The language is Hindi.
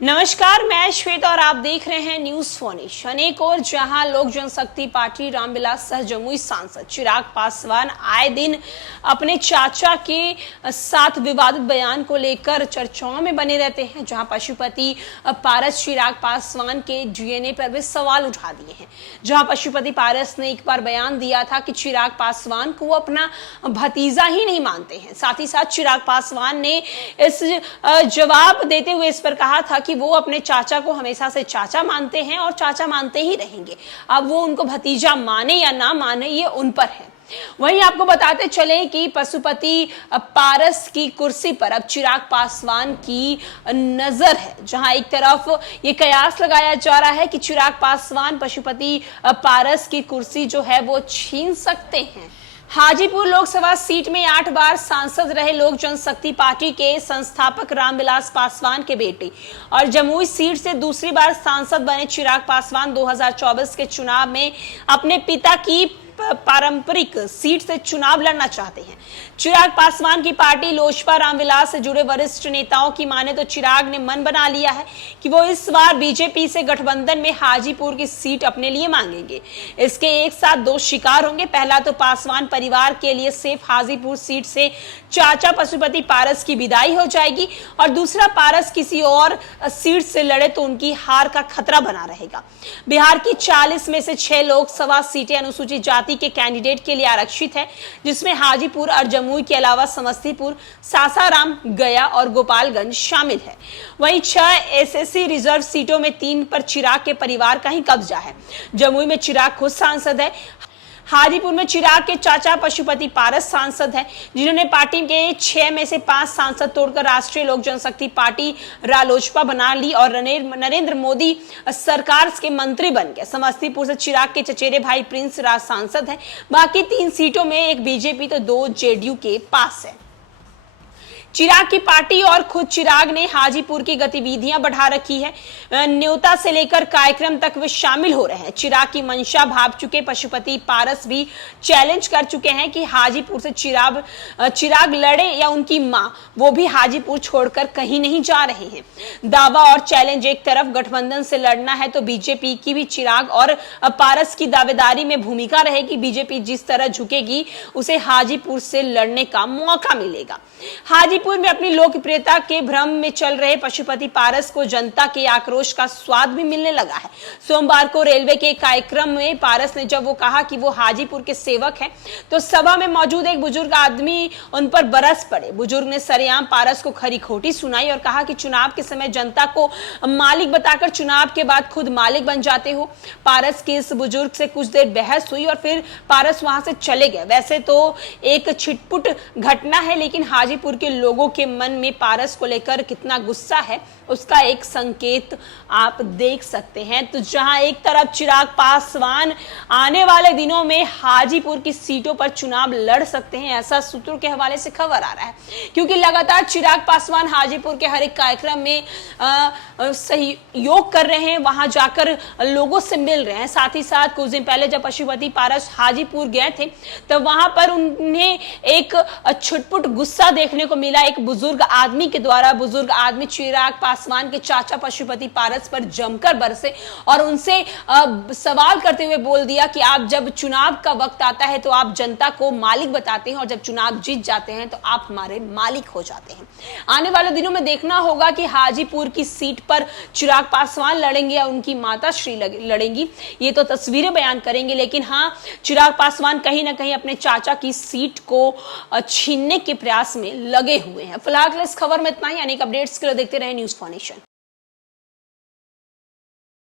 नमस्कार, मैं श्वेत और आप देख रहे हैं न्यूज फोनिशन। एक और जहां लोक जनशक्ति पार्टी रामविलास सह जमुई सांसद चिराग पासवान आए दिन अपने चाचा के साथ विवादित बयान को लेकर चर्चाओं में बने रहते हैं, जहां पशुपति पारस चिराग पासवान के डीएनए पर भी सवाल उठा दिए हैं। जहां पशुपति पारस ने एक बार बयान दिया था कि चिराग पासवान को वो अपना भतीजा ही नहीं मानते हैं। साथ ही साथ चिराग पासवान ने इस जवाब देते हुए इस पर कहा था कि वो अपने चाचा को हमेशा से चाचा मानते हैं और चाचा मानते ही रहेंगे। अब वो उनको भतीजा माने या ना माने ये उन पर है। वहीं आपको बताते चले कि पशुपति पारस की कुर्सी पर अब चिराग पासवान की नजर है, जहां एक तरफ ये कयास लगाया जा रहा है कि चिराग पासवान पशुपति पारस की कुर्सी जो है वो छीन सकते हैं। हाजीपुर लोकसभा सीट में 8 बार सांसद रहे लोक जनशक्ति पार्टी के संस्थापक रामविलास पासवान के बेटे और जमुई सीट से दूसरी बार सांसद बने चिराग पासवान 2024 के चुनाव में अपने पिता की पारंपरिक सीट से चुनाव लड़ना चाहते हैं। चिराग पासवान की पार्टी लोजपा रामविलास से जुड़े वरिष्ठ नेताओं की माने तो चिराग ने मन बना लिया है कि वो इस बार बीजेपी से गठबंधन में हाजीपुर की सीट अपने लिए मांगेंगे। इसके एक साथ दो शिकार होंगे। पहला तो पासवान परिवार के लिए सेफ हाजीपुर सीट से चाचा पशुपति पारस की विदाई हो जाएगी और दूसरा पारस किसी और सीट से लड़े तो उनकी हार का खतरा बना रहेगा। बिहार की 40 में से 6 लोकसभा सीटें अनुसूचित जाति के कैंडिडेट के लिए आरक्षित है, जिसमें हाजीपुर और जमुई के अलावा समस्तीपुर, सासाराम, गया और गोपालगंज शामिल है। वहीं 6 एसएससी रिजर्व सीटों में 3 पर चिराग के परिवार का ही कब्जा है। जमुई में चिराग खुद सांसद है। हाजीपुर में चिराग के चाचा पशुपति पारस सांसद हैं, जिन्होंने पार्टी के 6 में से 5 सांसद तोड़कर राष्ट्रीय लोक जनशक्ति पार्टी रालोजपा बना ली और नरेंद्र मोदी सरकार के मंत्री बन गए। समस्तीपुर से चिराग के चचेरे भाई प्रिंस राज सांसद हैं। बाकी 3 सीटों में एक बीजेपी तो 2 जेडीयू के पास है। चिराग की पार्टी और खुद चिराग ने हाजीपुर की गतिविधियां बढ़ा रखी है। न्योता से लेकर कार्यक्रम तक वे शामिल हो रहे हैं। चिराग की मंशा भाप चुके पशुपति पारस भी चैलेंज कर चुके हैं कि हाजीपुर से चिराग लड़े या उनकी मां, वो भी हाजीपुर छोड़कर कहीं नहीं जा रहे हैं। दावा और चैलेंज एक तरफ, गठबंधन से लड़ना है तो बीजेपी की भी चिराग और पारस की दावेदारी में भूमिका रहेगी। बीजेपी जिस तरह झुकेगी उसे हाजीपुर से लड़ने का मौका मिलेगा। हाजीपुर में अपनी लोकप्रियता के भ्रम में चल रहे पशुपति पारस को जनता के आक्रोश का स्वाद भी मिलने लगा है। सोमवार को रेलवे के कार्यक्रम में पारस ने जब वो कहा कि वो हाजीपुर के सेवक हैं, तो सभा में मौजूद एक बुजुर्ग आदमी उन पर बरस पड़े। बुजुर्ग ने सरेआम पारस को खरी खोटी सुनाई और कहा कि चुनाव के समय जनता को मालिक बताकर चुनाव के बाद खुद मालिक बन जाते हो। पारस की इस बुजुर्ग से कुछ देर बहस हुई और फिर पारस वहां से चले गए। वैसे तो एक छिटपुट घटना है, लेकिन हाजीपुर के लोगों के मन में पारस को लेकर कितना गुस्सा है उसका एक संकेत आप देख सकते हैं। तो जहां एक तरफ चिराग पासवान आने वाले दिनों में हाजीपुर की सीटों पर चुनाव लड़ सकते हैं, ऐसा सूत्रों के हवाले से खबर आ रहा है, क्योंकि लगातार चिराग पासवान हाजीपुर के हर एक कार्यक्रम में सहयोग कर रहे हैं, वहां जाकर लोगों से मिल रहे हैं। साथ ही साथ कुछ दिन पहले जब पशुपति पारस हाजीपुर गए थे, तब वहां पर उन्हें एक छुटपुट गुस्सा देखने को मिला एक बुजुर्ग आदमी के द्वारा। बुजुर्ग आदमी चिराग पासवान के चाचा पशुपति पारस पर जमकर बरसे और उनसे सवाल करते हुए बोल दिया कि आप जब चुनाव का वक्त आता है तो आप जनता को मालिक बताते हैं और जब चुनाव जीत जाते हैं तो आप हमारे मालिक हो जाते हैं। आने वाले दिनों में देखना होगा कि हाजीपुर की सीट पर चिराग पासवान लड़ेंगे या उनकी माता श्री लड़ेंगी, ये तो तस्वीरें बयान करेंगे। लेकिन हाँ, चिराग पासवान कहीं ना कहीं अपने चाचा की सीट को छीनने के प्रयास में लगे हुए हैं। फिलहाल इस खबर में इतना ही। अनेक अपडेट्स के लिए देखते रहे न्यूज फोनिशन।